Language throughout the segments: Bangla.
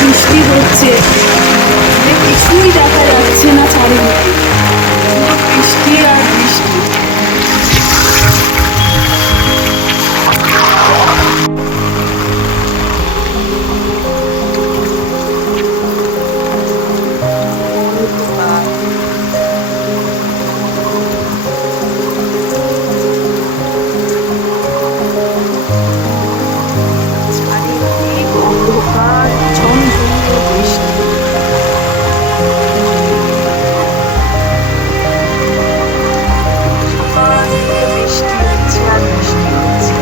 বৃষ্টি হচ্ছে, কিছুই দেখা যাচ্ছে না চারিদিকে, শুধু বৃষ্টি আর বৃষ্টি। চারিদিক অন্ধকার, ঝমঝমিয়ে বৃষ্টি। সকাল থেকে বৃষ্টি হচ্ছে আর বৃষ্টি হচ্ছে।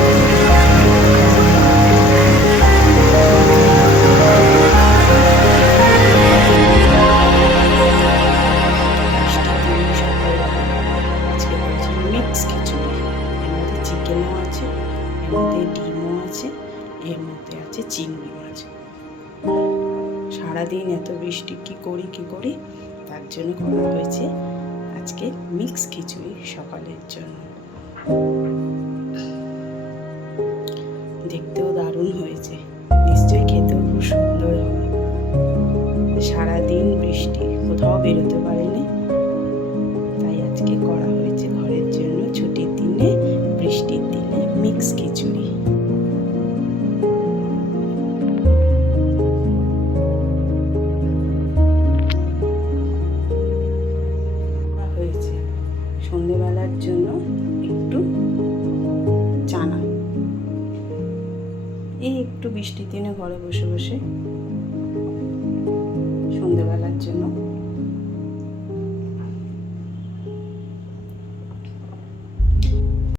বৃষ্টির দিনে সকালবেলা আজকে করেছি মিক্স খিচুড়ি। এর মধ্যে চিকেনও আছে, এর মধ্যে ডিমও আছে, এর মধ্যে আছে চিংড়ি মাছ। সারাদিন এত বৃষ্টি কি করি তার জন্য করা হয়েছে আজকে মিক্স খিচুড়ি সকালের জন্য। দেখতেও দারুণ হয়েছে, নিশ্চয়ই খেতেও খুব সুন্দর হবে। সারাদিন বৃষ্টি, কোথাও বেরোতে পারেনি, তাই আজকে করা হয়েছে ঘরের জন্য ছুটির দিনে, বৃষ্টির দিনে মিক্স খিচুড়ি। হয়েছে সন্ধেবেলার জন্য একটু চানা, এই একটু বৃষ্টির দিনে ঘরে বসে বসে সন্ধেবেলার জন্য